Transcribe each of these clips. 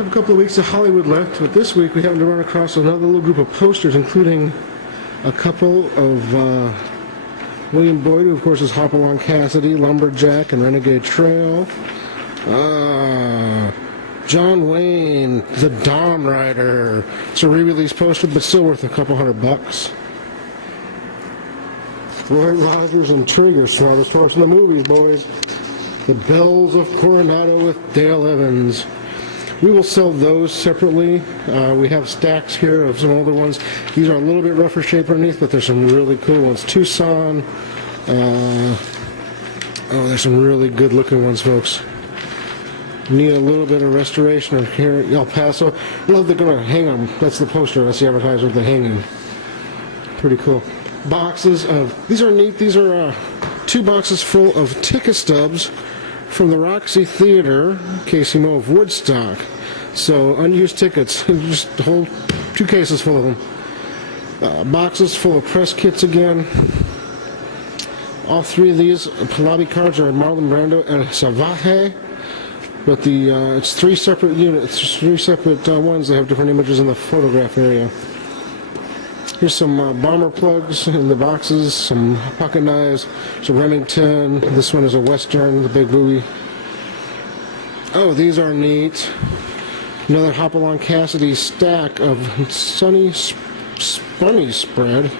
have a couple of weeks of Hollywood left, but this week we happened to run across another little group of posters, including a couple of William Boyd, who of course is Hopalong Cassidy, Lumberjack, and Renegade Trail. John Wayne, the Dawn Rider. It's a re-release poster, but still worth a couple $100. Roy Rogers and Trigger, smartest horse in the movies, boys. The Bells of Coronado with Dale Evans. We will sell those separately. We have stacks here of some older ones. These are a little bit rougher shape underneath, but there's some really cool ones. Tucson. There's some really good looking ones, folks. Need a little bit of restoration of here El Paso. Love they're going to hang them. That's the poster. That's the advertisement. They're hanging. Pretty cool. Boxes of, these are neat. These are 2 boxes full of ticket stubs from the Roske Theater, in case you know of Woodstock. So unused tickets, just hold 2 cases full of them. Boxes full of press kits again. All 3 of these Pallavi cards are Marlon Brando and Salvaje, but it's 3 separate units, 3 separate ones. They have different images in the photograph area. Here's some bomber plugs in the boxes, some pocket knives, some Remington. This one is a Western, the big booby. Oh, these are neat. Another Hopalong Cassidy stack of Spunny Spread. I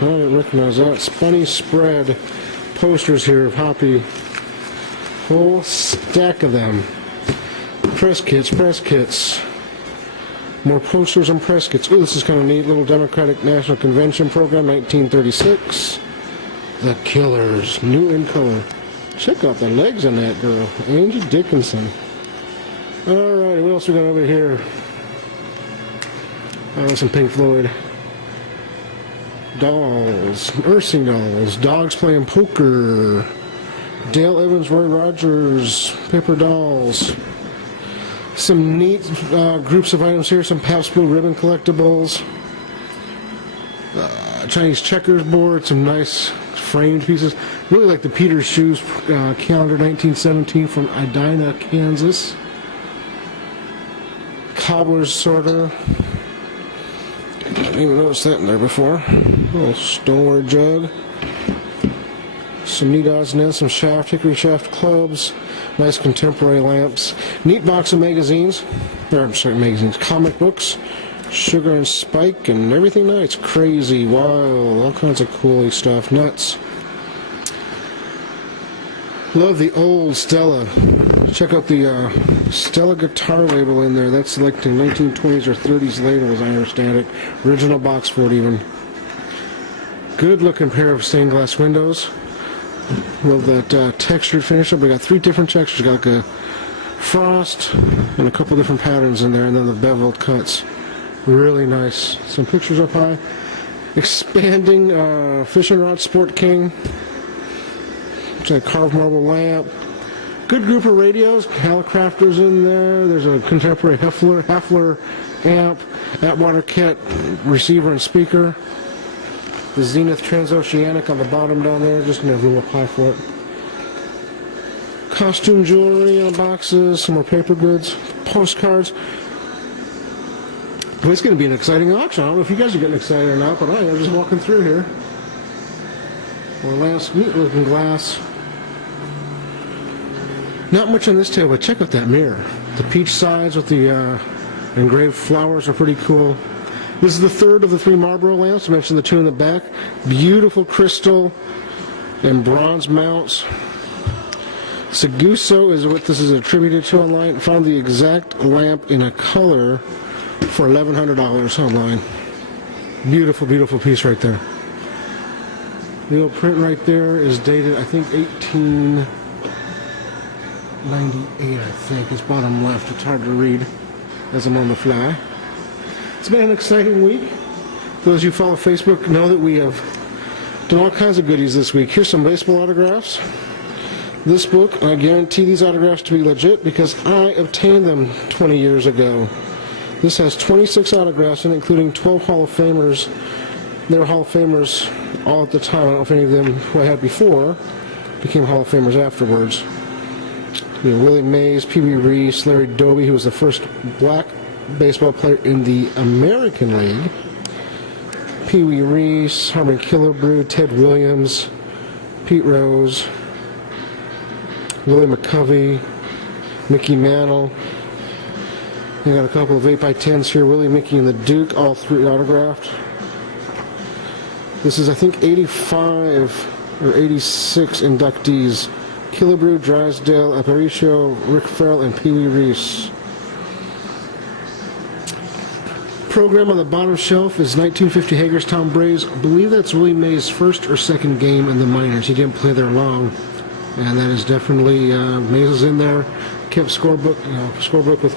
didn't recognize that. Spunny Spread posters here of Hoppy. Whole stack of them. Press kits. More posters and press kits. Ooh, this is kind of neat. Little Democratic National Convention program, 1936. The Killers, new in color. Check out the legs on that girl. Angie Dickinson. Alright, what else we got over here? Some Pink Floyd. Dolls. Nursing dolls. Dogs playing poker. Dale Evans, Roy Rogers. Paper dolls. Some neat groups of items here. Some Pabst Blue Ribbon collectibles. Chinese checkers board. Some nice framed pieces. Really like the Peter's Shoes calendar 1917 from Edina, Kansas. Cobbler's sorta. I didn't even notice that in there before. A little stoneware jug. Some neat odds and ends, some hickory shaft clubs. Nice contemporary lamps. Neat box of magazines. Comic books. Sugar and Spike and everything nice. Crazy, wild, all kinds of cool stuff. Nuts. Love the old Stella. Check out the Stella guitar label in there. That's like the 1920s or 30s label, as I understand it. Original box for it even. Good looking pair of stained glass windows. Love that textured finish up. We got 3 different textures. Got the frost and a couple different patterns in there, and then the beveled cuts. Really nice. Some pictures up high. Expanding fishing rod Sport King. It's a carved marble lamp. Good group of radios. Hallicrafters in there. There's a contemporary Heffler amp, Atwater kit, receiver and speaker. The Zenith Transoceanic on the bottom down there. Just gonna roll up high for it. Costume jewelry in boxes. Some more paper goods. Postcards. Well, it's going to be an exciting auction. I don't know if you guys are getting excited or not, but I am just walking through here. More last neat looking glass. Not much on this table, but check out that mirror. The peach sides with the engraved flowers are pretty cool. This is the 3rd of the 3 Marlboro lamps. I mentioned the 2 in the back. Beautiful crystal and bronze mounts. Seguso is what this is attributed to online. Found the exact lamp in a color for $1,100 online. Beautiful, beautiful piece right there. The old print right there is dated, I think, 1898, I think. It's bottom left. It's hard to read as I'm on the fly. It's been an exciting week. Those who follow Facebook know that we have done all kinds of goodies this week. Here's some baseball autographs. This book, I guarantee these autographs to be legit because I obtained them 20 years ago. This has 26 autographs in it, including 12 Hall of Famers. They were Hall of Famers all at the time. I don't know if any of them who I had before became Hall of Famers afterwards. Willie Mays, Pee Wee Reese, Larry Doby, who was the first black baseball player in the American League. Pee Wee Reese, Harmon Killebrew, Ted Williams, Pete Rose, Willie McCovey, Mickey Mantle. We got a couple of 8x10s here. Willie, Mickey, and the Duke, all three autographed. This is, I think, 85 or 86 inductees. Killebrew, Drysdale, Aparicio, Rick Farrell, and Pee Wee Reese. Program on the bottom shelf is 1950 Hagerstown Braves. I believe that's Willie Mays' first or second game in the minors. He didn't play there long, and that is definitely Mays is in there. Kept scorebook with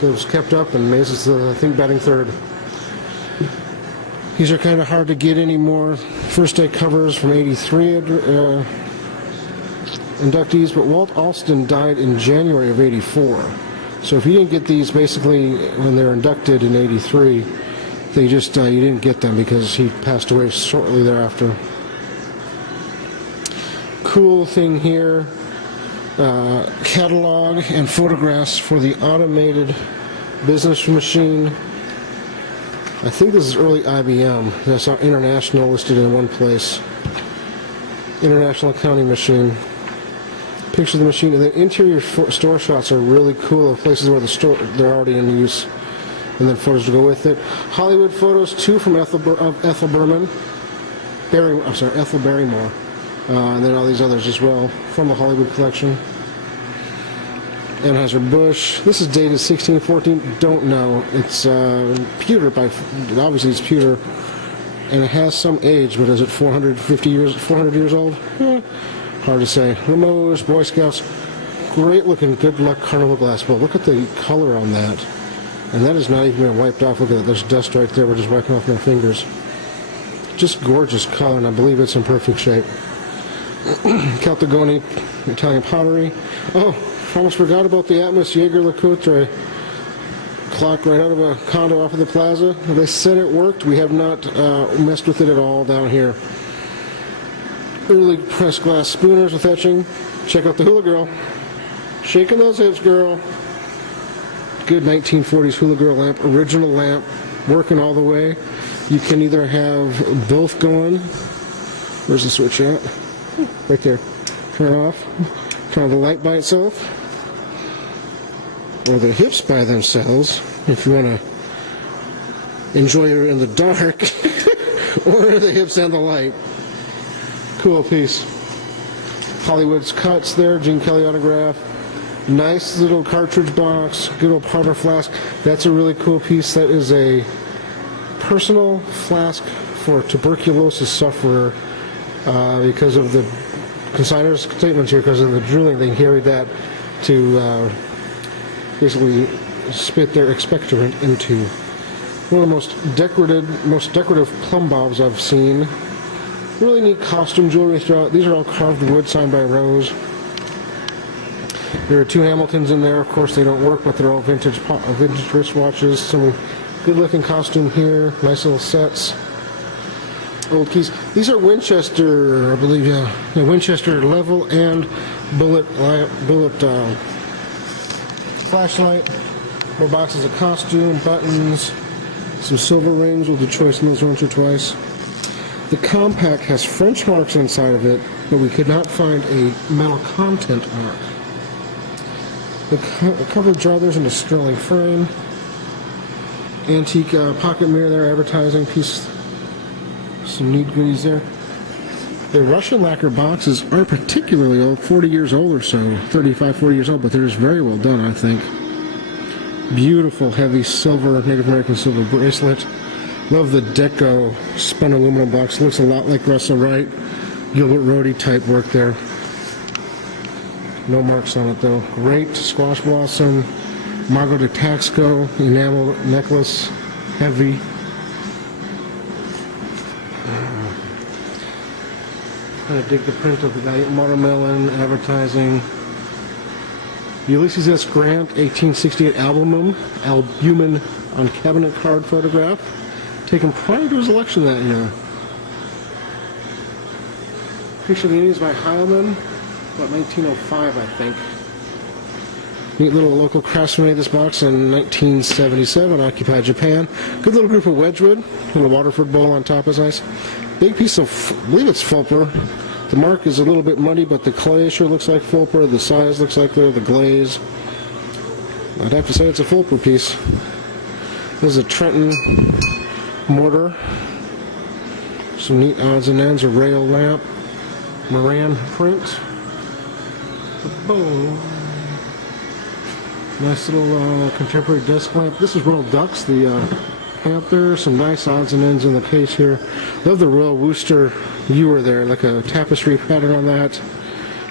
that was kept up, and Mays is I think batting third. These are kind of hard to get anymore. First day covers from '83 inductees, but Walt Alston died in January of '84. So if you didn't get these basically when they were inducted in '83, they just you didn't get them because he passed away shortly thereafter. Cool thing here, catalog and photographs for the automated business machine. I think this is early IBM. That's our International listed in one place. International accounting machine. Picture of the machine, and then interior store shots are really cool of places where they're already in use, and then photos to go with it. Hollywood photos, two from Ethel Barrymore, and then all these others as well from the Hollywood collection. Anheuser-Busch. This is dated 1614. Don't know. It's pewter obviously it's pewter, and it has some age. But is it 400 years old? Hard to say. Limos, Boy Scouts, great looking Good Luck Carnival glass bowl. Look at the color on that. And that is not even been wiped off. Look at that. There's dust right there. We're just wiping off my fingers. Just gorgeous color, and I believe it's in perfect shape. Caltagoni Italian pottery. Oh, almost forgot about the Atmos Jaeger LeCoultre clock right out of a condo off of the plaza. They said it worked. We have not messed with it at all down here. Early pressed glass spooners with etching. Check out the Hula Girl. Shaking those hips, girl. Good 1940s Hula Girl lamp. Original lamp. Working all the way. You can either have both going. Where's the switch at? Right there. Turn it off. Turn on the light by itself. Or the hips by themselves. If you want to enjoy it in the dark. Or the hips and the light. Cool piece. Hollywood's cuts there, Gene Kelly autograph. Nice little cartridge box, good old powder flask. That's a really cool piece. That is a personal flask for tuberculosis sufferer because of the consignor's statements here, because of the drilling. They carried that to basically spit their expectorant into. One of the most decorative plumb bobs I've seen. Really neat costume jewelry throughout. These are all carved wood, signed by Rose. There are two Hamiltons in there. Of course, they don't work, but they're all vintage wristwatches. Some good-looking costume here. Nice little sets. Old keys. These are Winchester, I believe. Yeah, Winchester level and bullet flashlight. More boxes of costume, buttons, some silver rings. We'll do choice in those once or twice. The compact has French marks inside of it, but we could not find a metal content mark. The cover jar there's in a sterling frame. Antique pocket mirror there, advertising piece. Some neat goodies there. The Russian lacquer boxes aren't particularly old, 40 years old or so, 35, 40 years old, but they're just very well done, I think. Beautiful, heavy silver, Native American silver bracelet. Love the Deco spun aluminum box. Looks a lot like Russell Wright, Gilbert Rhodey type work there. No marks on it though. Great squash blossom, Margot de Taxco enamel necklace, heavy. Kind of dig the print of the Valiant Watermelon advertising. Ulysses S. Grant 1868 albumen on cabinet card photograph. Taken prior to his election that year. Picture of the Indians by Heilman, about 1905, I think. Neat little local craftsman made this box in 1977, occupied Japan. Good little group of Wedgwood. Little Waterford bowl on top is nice. Big piece of, I believe it's Fulper. The mark is a little bit muddy, but the clay sure looks like Fulper. The size looks like the glaze. I'd have to say it's a Fulper piece. This is a Trenton mortar. Some neat odds and ends. A rail lamp. Moran print. Boom. Nice little contemporary desk lamp. This is Royal Ducks, the Panther. Some nice odds and ends in the case here. Love the Royal Worcester ewer there, like a tapestry pattern on that.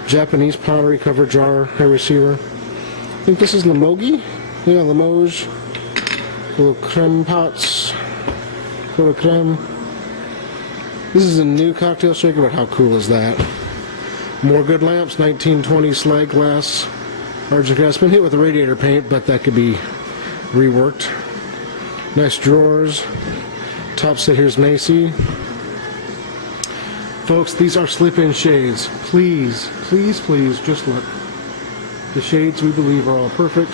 Japanese pottery cover jar, hair receiver. I think this is Limoges. Yeah, Limoges. Little creme pots. Little creme. This is a new cocktail shaker, but how cool is that? More good lamps, 1920 slag glass. Argent glass. Been hit with the radiator paint, but that could be reworked. Nice drawers. Top set here's Macy. Folks, these are slip-in shades. Please, please, please, just look. The shades, we believe, are all perfect.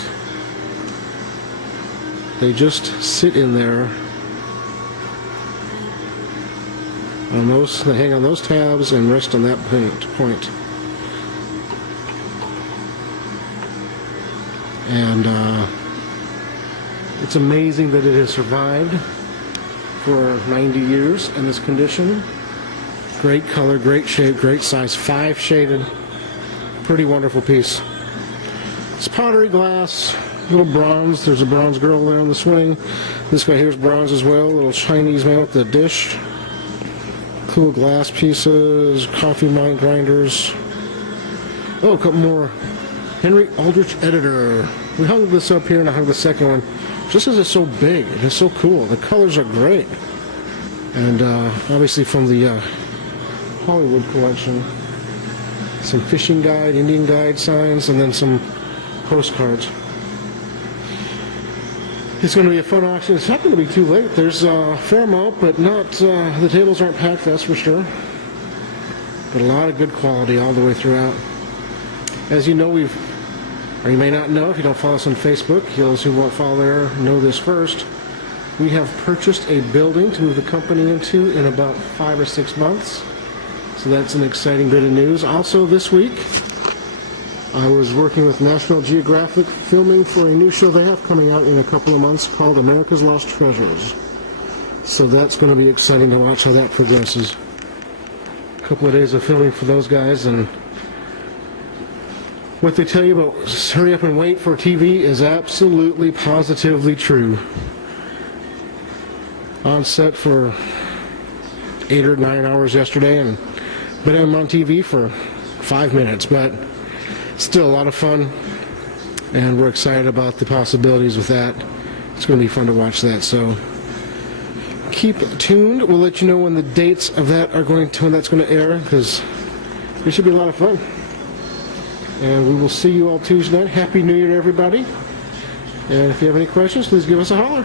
They just sit in there. On those, they hang on those tabs and rest on that point. And it's amazing that it has survived for 90 years in this condition. Great color, great shape, great size, 5 shaded. Pretty wonderful piece. It's pottery glass, little bronze. There's a bronze girl there on the swing. This guy here's bronze as well, little Chinese man with the dish. Cool glass pieces, coffee mine grinders. Oh, a couple more. Henry Aldrich Editor. We hung this up here and I hung the second one just because it's so big and it's so cool. The colors are great. And obviously from the Hollywood collection. Some fishing guide, Indian guide signs, and then some postcards. It's going to be a fun auction. It's not going to be too late. There's a fair amount, but not, the tables aren't packed, that's for sure. But a lot of good quality all the way throughout. As you know, or you may not know if you don't follow us on Facebook, those who won't follow there know this first. We have purchased a building to move the company into in about 5 or 6 months. So that's an exciting bit of news. Also this week, I was working with National Geographic filming for a new show they have coming out in a couple of months called America's Lost Treasures. So that's going to be exciting to watch how that progresses. A couple of days of filming for those guys, and what they tell you about hurry up and wait for TV is absolutely positively true. On set for 8 or 9 hours yesterday, and been on TV for 5 minutes, but still a lot of fun, and we're excited about the possibilities with that. It's going to be fun to watch that, so keep tuned. We'll let you know when the dates of that are when that's going to air, because it should be a lot of fun. And we will see you all Tuesday night. Happy New Year to everybody. And if you have any questions, please give us a holler.